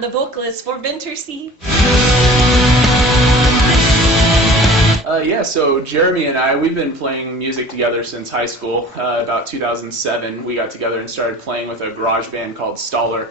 I'm the vocalist for Vintersea. Yeah, so Jeromy and I, we've been playing music together since high school. About 2007, we got together and started playing with a garage band called Staller.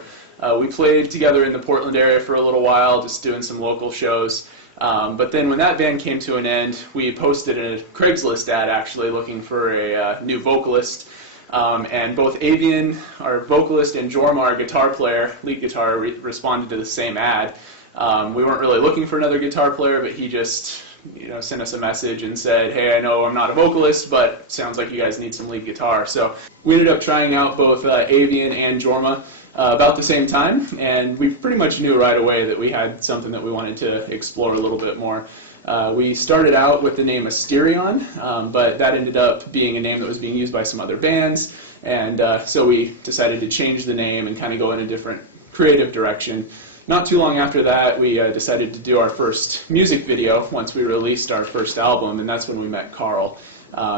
We played together in the Portland area for a little while, just doing some local shows. But then when that band came to an end, we posted a Craigslist ad actually looking for a new vocalist. And both Avienne, our vocalist, and Jorma, our guitar player, lead guitar, responded to the same ad. We weren't really looking for another guitar player, but he just sent us a message and said, hey, I know I'm not a vocalist, but sounds like you guys need some lead guitar. So we ended up trying out both Avienne and Jorma about the same time, and we pretty much knew right away that we had something that we wanted to explore a little bit more. We started out with the name Asterion, but that ended up being a name that was being used by some other bands, and so we decided to change the name and kind of go in a different creative direction. Not too long after that, we decided to do our first music video once we released our first album, and that's when we met Karl.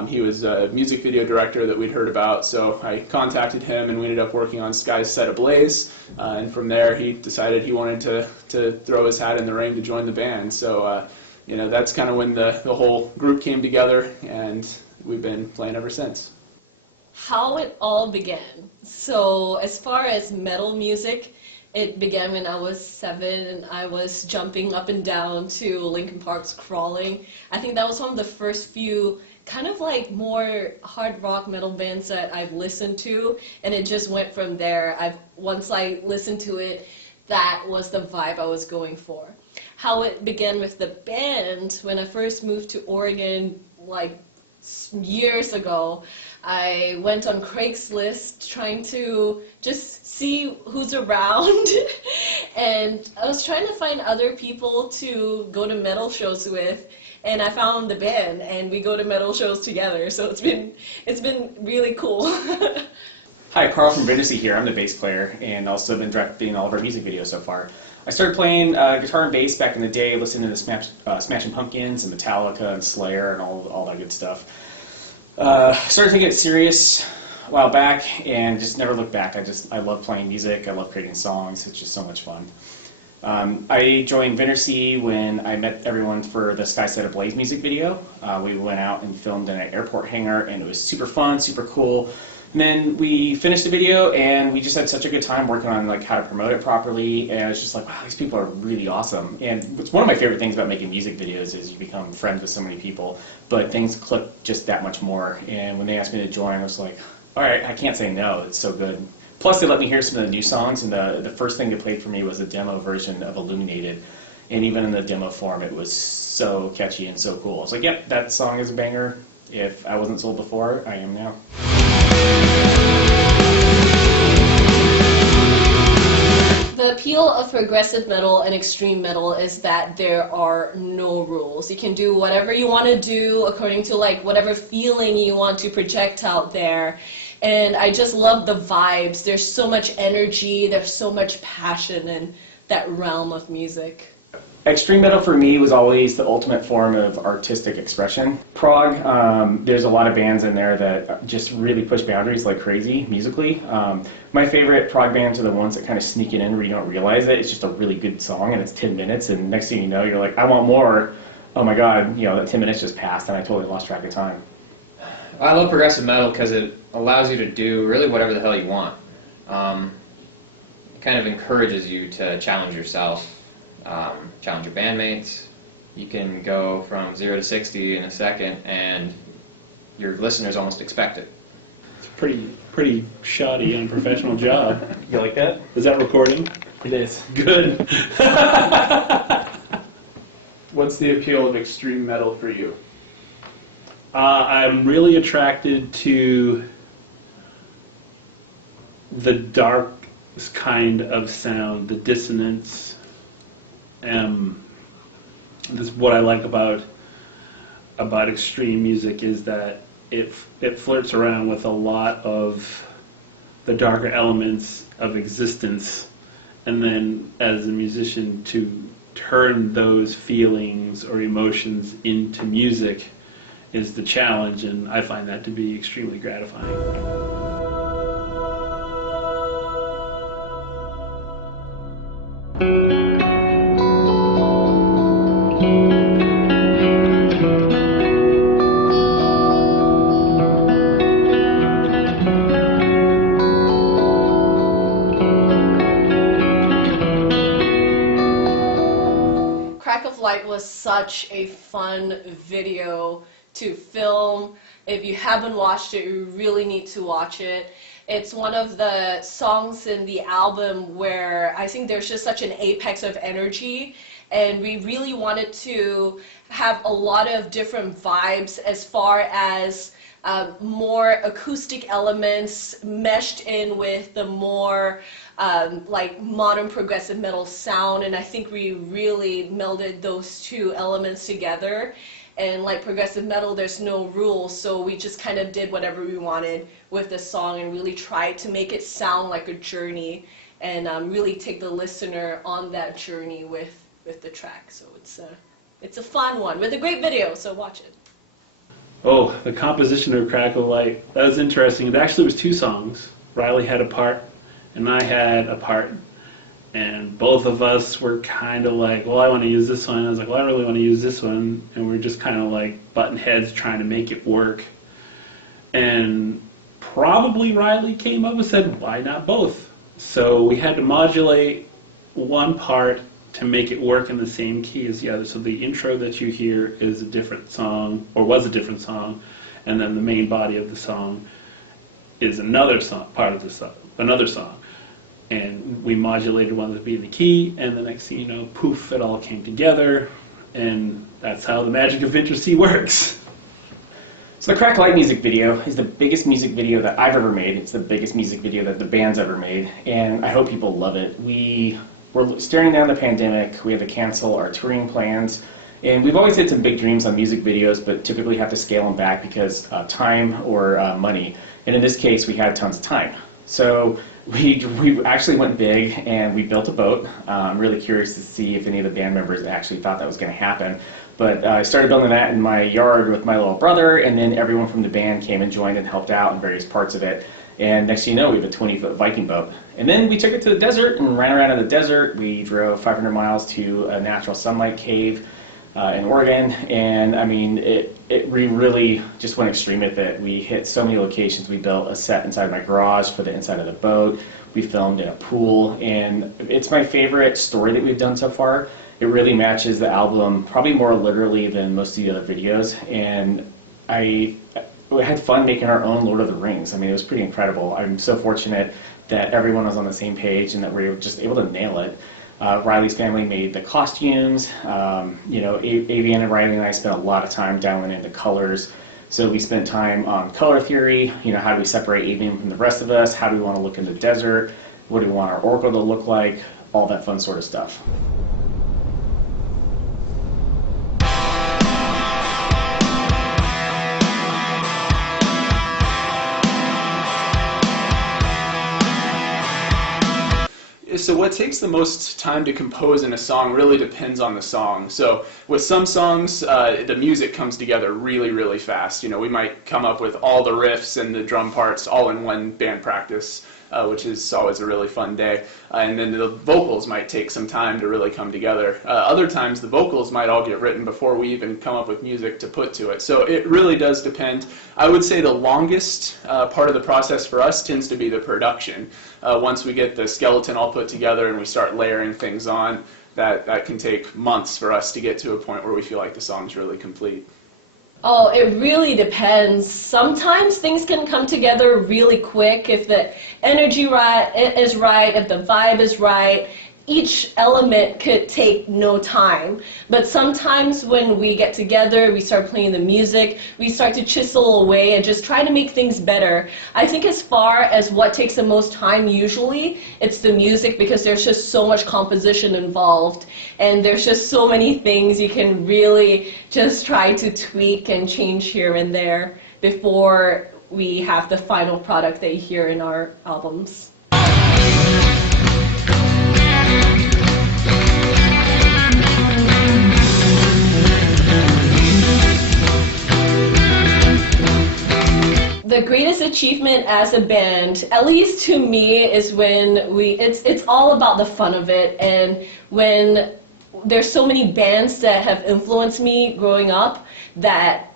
He was a music video director that we'd heard about, so I contacted him and we ended up working on Skies Set Ablaze, and from there he decided he wanted to throw his hat in the ring to join the band. So that's kind of when the whole group came together, and we've been playing ever since. How it all began. So as far as metal music, it began when I was 7 and I was jumping up and down to Linkin Park's Crawling. I think that was one of the first few kind of like more hard rock metal bands that I've listened to, and it just went from there. Once I listened to it, that was the vibe I was going for. How it began with the band, when I first moved to Oregon like years ago, I went on Craigslist trying to just see who's around and I was trying to find other people to go to metal shows with, and I found the band and we go to metal shows together, so it's been really cool. Hi, Karl from Vintersea here. I'm the bass player and also been directing all of our music videos so far. I started playing guitar and bass back in the day, listening to Smashing Pumpkins and Metallica and Slayer and all that good stuff. Started taking it serious a while back and just never looked back. I love playing music. I love creating songs. It's just so much fun. I joined Vintersea when I met everyone for the Sky Set Ablaze music video. We went out and filmed in an airport hangar, and it was super fun, super cool. And then we finished the video, and we just had such a good time working on how to promote it properly. And I was just like, wow, these people are really awesome. And it's one of my favorite things about making music videos is you become friends with so many people, but things click just that much more. And when they asked me to join, I was like, all right, I can't say no. It's so good. Plus, they let me hear some of the new songs, and the first thing they played for me was a demo version of Illuminated. And even in the demo form, it was so catchy and so cool. I was like, yep, that song is a banger. If I wasn't sold before, I am now. The appeal of progressive metal and extreme metal is that there are no rules. You can do whatever you want to do according to whatever feeling you want to project out there. And I just love the vibes. There's so much energy, there's so much passion in that realm of music. Extreme metal for me was always the ultimate form of artistic expression. Prog, there's a lot of bands in there that just really push boundaries like crazy musically. My favorite prog bands are the ones that kind of sneak it in where you don't realize it. It's just a really good song and it's 10 minutes, and next thing you know, you're like, I want more. Oh my god, that 10 minutes just passed and I totally lost track of time. I love progressive metal because it allows you to do really whatever the hell you want. It kind of encourages you to challenge yourself. Challenge your bandmates. You can go from 0 to 60 in a second, and your listeners almost expect it. It's a pretty shoddy, unprofessional job. You like that? Is that recording? It is. Good. What's the appeal of extreme metal for you? I'm really attracted to the dark kind of sound, the dissonance. This is what I like about extreme music, is that it flirts around with a lot of the darker elements of existence, and then as a musician to turn those feelings or emotions into music is the challenge, and I find that to be extremely gratifying. such a fun video to film. If you haven't watched it, you really need to watch it. It's one of the songs in the album where I think there's just such an apex of energy, and we really wanted to have a lot of different vibes as far as more acoustic elements meshed in with the more like modern progressive metal sound, and I think we really melded those two elements together. And like progressive metal, there's no rules, so we just kind of did whatever we wanted with the song and really tried to make it sound like a journey and really take the listener on that journey with the track. So it's a fun one with a great video, so watch it. Oh, the composition of Crackle Light, that was interesting. It actually was 2 songs. Riley had a part and I had a part. And both of us were kind of like, well, I want to use this one. I was like, well, I really want to use this one. And we're just kind of like butting heads trying to make it work. And probably Riley came up and said, why not both? So we had to modulate one part to make it work in the same key as the other. So the intro that you hear is a different song, or was a different song. And then the main body of the song is another song, part of the song, another song. And we modulated one to be in the key, and the next thing you know, poof, it all came together, and that's how the magic of Vintersea works. So the Crack Light music video is the biggest music video that I've ever made. It's the biggest music video that the band's ever made, and I hope people love it. We were staring down the pandemic. We had to cancel our touring plans, and we've always had some big dreams on music videos, but typically have to scale them back because time or money. And in this case, we had tons of time. So we actually went big and we built a boat. I'm really curious to see if any of the band members actually thought that was going to happen. But I started building that in my yard with my little brother, and then everyone from the band came and joined and helped out in various parts of it. And next thing you know, we have a 20-foot Viking boat. And then we took it to the desert and ran around in the desert. We drove 500 miles to a natural sunlight cave in Oregon, and I mean, we really just went extreme with it. We hit so many locations. We built a set inside my garage for the inside of the boat. We filmed in a pool, and it's my favorite story that we've done so far. It really matches the album probably more literally than most of the other videos, and we had fun making our own Lord of the Rings. I mean, it was pretty incredible. I'm so fortunate that everyone was on the same page and that we were just able to nail it. Riley's family made the costumes. Avienne and Riley and I spent a lot of time dialing in the colors. So we spent time on color theory. How do we separate Avienne from the rest of us? How do we want to look in the desert? What do we want our oracle to look like? All that fun sort of stuff. So what takes the most time to compose in a song really depends on the song. So with some songs, the music comes together really, really fast. We might come up with all the riffs and the drum parts all in one band practice, which is always a really fun day. And then the vocals might take some time to really come together. Other times the vocals might all get written before we even come up with music to put to it. So it really does depend. I would say the longest part of the process for us tends to be the production. Once we get the skeleton all put together and we start layering things on, that can take months for us to get to a point where we feel like the song's really complete. Oh, it really depends. Sometimes things can come together really quick if the energy is right, if the vibe is right. Each element could take no time. But sometimes when we get together, we start playing the music, we start to chisel away and just try to make things better. I think as far as what takes the most time usually, it's the music, because there's just so much composition involved. And there's just so many things you can really just try to tweak and change here and there before we have the final product that you hear in our albums. The greatest achievement as a band, at least to me, is when it's all about the fun of it, and when there's so many bands that have influenced me growing up that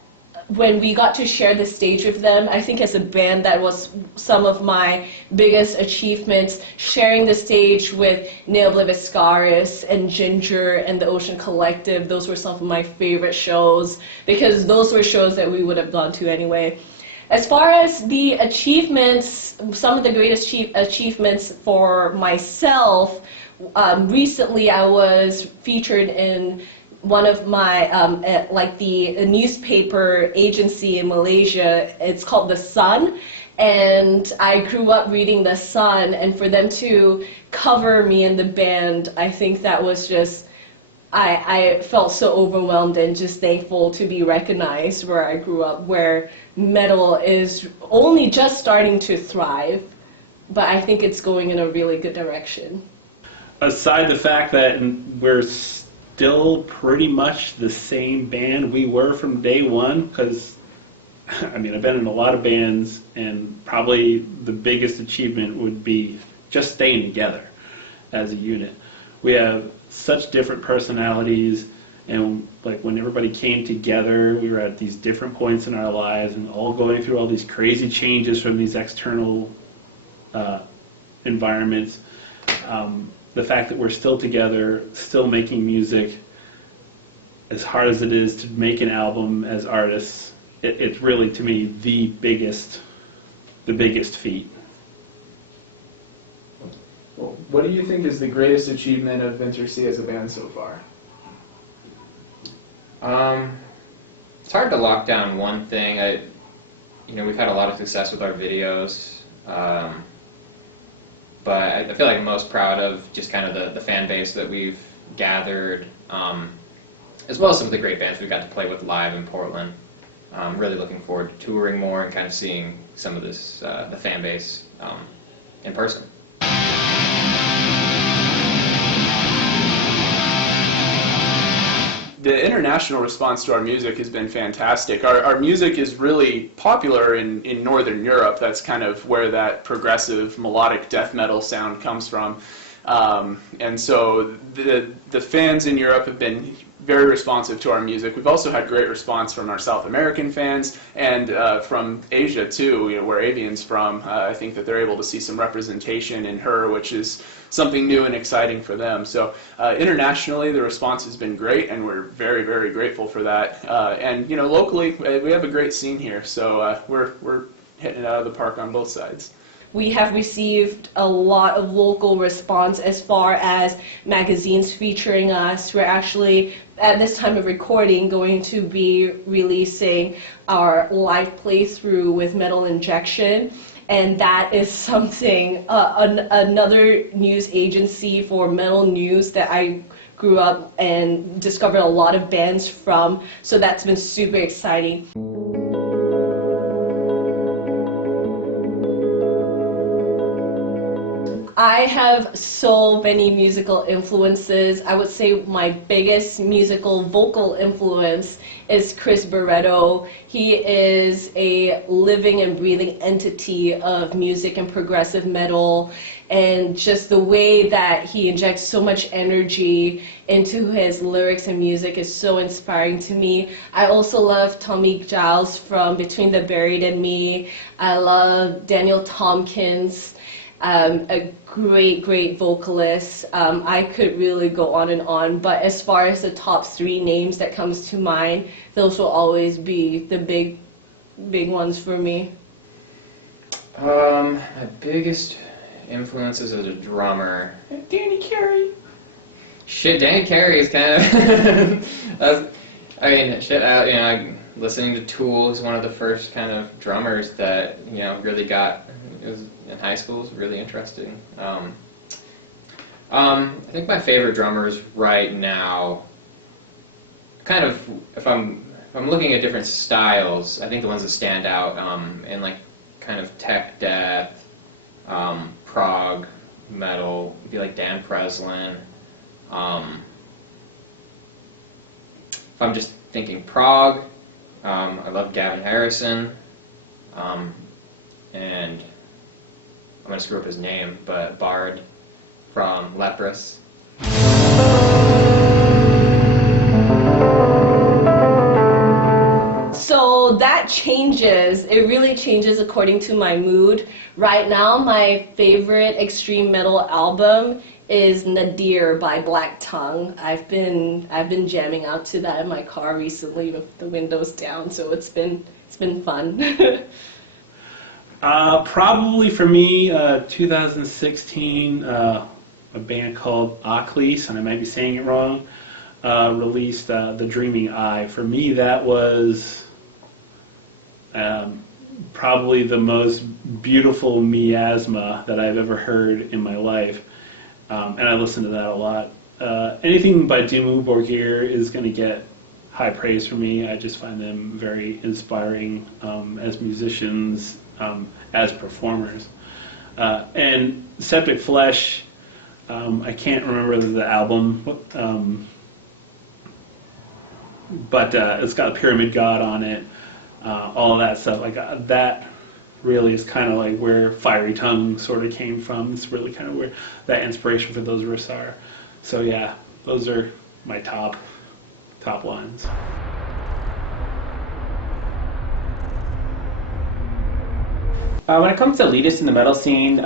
when we got to share the stage with them, I think as a band that was some of my biggest achievements, sharing the stage with Neil Bliviscaris and Ginger and the Ocean Collective. Those were some of my favorite shows because those were shows that we would have gone to anyway. As far as the achievements, some of the greatest achievements for myself, recently I was featured in one of my, like the newspaper agency in Malaysia. It's called The Sun, and I grew up reading The Sun, and for them to cover me in the band, I think that was just, I felt so overwhelmed and just thankful to be recognized where I grew up, where metal is only just starting to thrive, but I think it's going in a really good direction. Aside the fact that we're still pretty much the same band we were from day one, because I mean, I've been in a lot of bands, and probably the biggest achievement would be just staying together as a unit. We have such different personalities, and like when everybody came together, we were at these different points in our lives and all going through all these crazy changes from these external environments. The fact that we're still together, still making music, as hard as it is to make an album as artists, it's really, to me, the biggest feat. Well, what do you think is the greatest achievement of Vintersea as a band so far? It's hard to lock down one thing. We've had a lot of success with our videos. But I feel like I'm most proud of just kind of the fan base that we've gathered, as well as some of the great bands we got to play with live in Portland. I'm really looking forward to touring more and kind of seeing some of this, the fan base in person. The international response to our music has been fantastic. Our music is really popular in Northern Europe. That's kind of where that progressive melodic death metal sound comes from. And so the fans in Europe have been very responsive to our music. We've also had great response from our South American fans and from Asia too, where Avienne's from. I think that they're able to see some representation in her, which is something new and exciting for them. So internationally, the response has been great, and we're very, very grateful for that. And locally, we have a great scene here, so we're hitting it out of the park on both sides. We have received a lot of local response as far as magazines featuring us. We're actually, at this time of recording, going to be releasing our live playthrough with Metal Injection. And that is something, another news agency for metal news that I grew up and discovered a lot of bands from. So that's been super exciting. I have so many musical influences. I would say my biggest musical vocal influence is Chris Barretto. He is a living and breathing entity of music and progressive metal, and just the way that he injects so much energy into his lyrics and music is so inspiring to me. I also love Tommy Giles from Between the Buried and Me. I love Daniel Tompkins. A great vocalist. I could really go on and on, but as far as the top 3 names that comes to mind, those will always be the big ones for me. My biggest influences as a drummer. Danny Carey. Shit, Danny Carey is kind of. Listening to Tool is one of the first kind of drummers that really got. It was in high school. It was really interesting. I think my favorite drummers right now, kind of, if I'm looking at different styles, I think the ones that stand out in like kind of tech death, prog metal would be like Dan Breslin. If I'm just thinking prog, I love Gavin Harrison, and I'm going to screw up his name, but Bard from Leprous. So So that changes. It really changes according to my mood. Right now, my favorite extreme metal album is Nadir by Black Tongue. I've been jamming out to that in my car recently with the windows down, so it's been fun. Probably for me, 2016, a band called Vocalist, and I might be saying it wrong, released The Dreaming Eye. For me, that was probably the most beautiful miasma that I've ever heard in my life. And I listen to that a lot. Anything by Dimmu Borgir is going to get high praise from me. I just find them very inspiring as musicians, as performers. And Septic Flesh, I can't remember the album, but it's got Pyramid God on it, all of that stuff. Like that really is kind of like where Fiery Tongue sort of came from. It's really kind of where that inspiration for those riffs are. So yeah, those are my top lines. When it comes to elitists in the metal scene,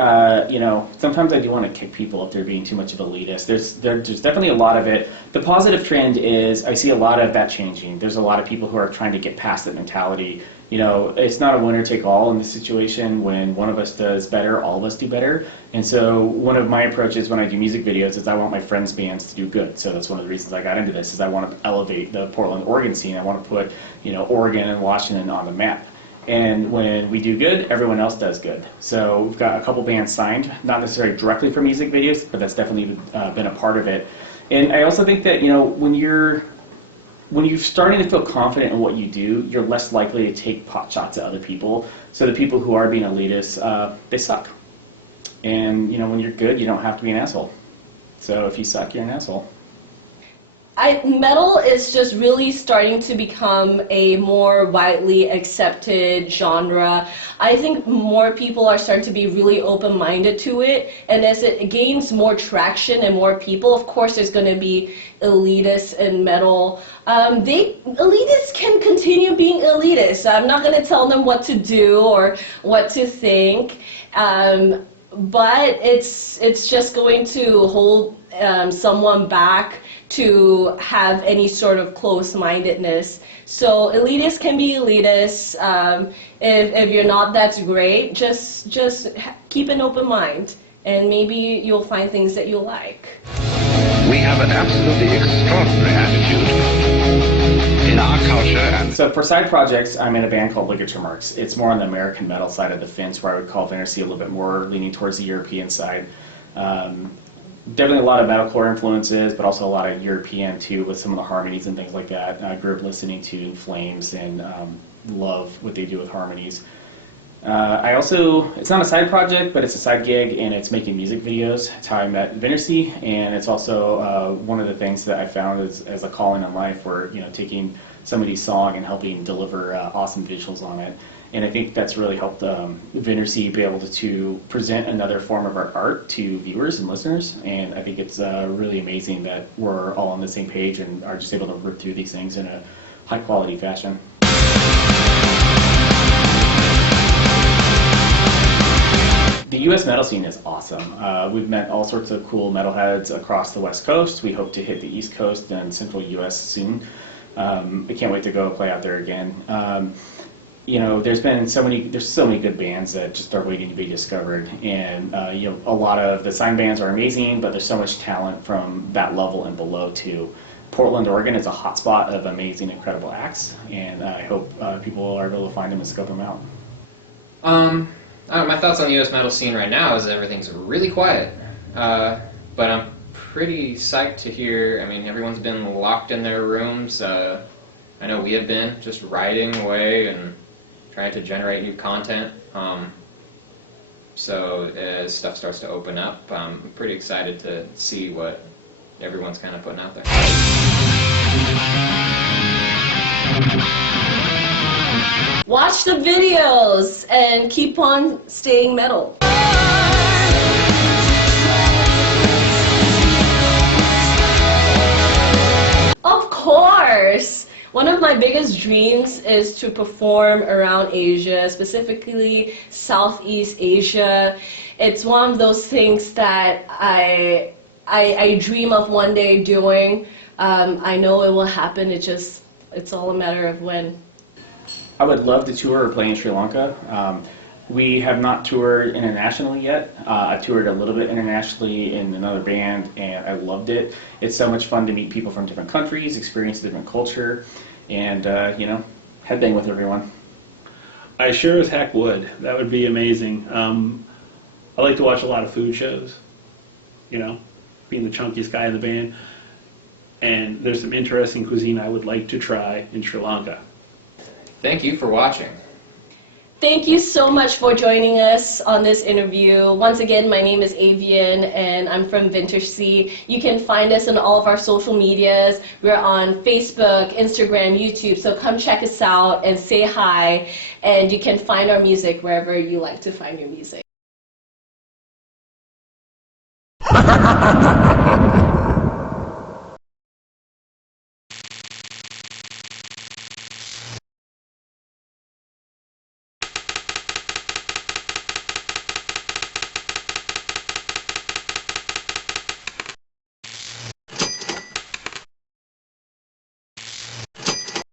sometimes I do want to kick people if they're being too much of elitist. There's definitely a lot of it. The positive trend is I see a lot of that changing. There's a lot of people who are trying to get past that mentality. It's not a winner take all in this situation. When one of us does better, all of us do better. And so one of my approaches when I do music videos is I want my friends' bands to do good. So that's one of the reasons I got into this, is I want to elevate the Portland, Oregon scene. I want to put, Oregon and Washington on the map. And when we do good, everyone else does good. So we've got a couple bands signed, not necessarily directly for music videos, but that's definitely been a part of it. And I also think that, when you're starting to feel confident in what you do, you're less likely to take pot shots at other people. So the people who are being elitists, they suck. And, when you're good, you don't have to be an asshole. So if you suck, you're an asshole. Metal is just really starting to become a more widely accepted genre. I think more people are starting to be really open-minded to it, and as it gains more traction and more people, of course there's going to be elitists in metal. Elitists can continue being elitists. I'm not going to tell them what to do or what to think, but it's just going to hold someone back to have any sort of close-mindedness. So elitists can be elitists. If you're not, that's great. Just keep an open mind, and maybe you'll find things that you'll like. We have an absolutely extraordinary attitude in our culture. And so for side projects, I'm in a band called Ligature Marks. It's more on the American metal side of the fence, where I would call Vintersea a little bit more leaning towards the European side. Definitely a lot of metalcore influences, but also a lot of European too, with some of the harmonies and things like that. I grew up listening to In Flames and love what they do with harmonies. I also, it's not a side project, but it's a side gig, and it's making music videos. It's how I met Vintersea, and it's also one of the things that I found as a calling in life, where taking somebody's song and helping deliver awesome visuals on it. And I think that's really helped Vintersea be able to present another form of our art to viewers and listeners. And I think it's really amazing that we're all on the same page and are just able to rip through these things in a high quality fashion. The U.S. metal scene is awesome. We've met all sorts of cool metalheads across the West Coast. We hope to hit the East Coast and Central U.S. soon. I can't wait to go play out there again. There's so many good bands that just are waiting to be discovered, and a lot of the signed bands are amazing, but there's so much talent from that level and below too. Portland, Oregon is a hotspot of amazing, incredible acts, and I hope people are able to find them and scope them out. My thoughts on the U.S. metal scene right now is everything's really quiet, but I'm pretty psyched to hear. I mean, everyone's been locked in their rooms. I know we have been just writing away and trying to generate new content. So as stuff starts to open up, I'm pretty excited to see what everyone's kind of putting out there. Watch the videos and keep on staying metal. Of course! One of my biggest dreams is to perform around Asia, specifically Southeast Asia. It's one of those things that I dream of one day doing. I know it will happen, it's all a matter of when. I would love to tour or play in Sri Lanka. We have not toured internationally yet. I toured a little bit internationally in another band, and I loved it. It's so much fun to meet people from different countries, experience a different culture, and headbang with everyone. I sure as heck would. That would be amazing. I like to watch a lot of food shows, being the chunkiest guy in the band. And there's some interesting cuisine I would like to try in Sri Lanka. Thank you for watching. Thank you so much for joining us on this interview. Once again, my name is Avienne, and I'm from Vintersea. You can find us on all of our social medias. We're on Facebook, Instagram, YouTube, so come check us out and say hi. And you can find our music wherever you like to find your music.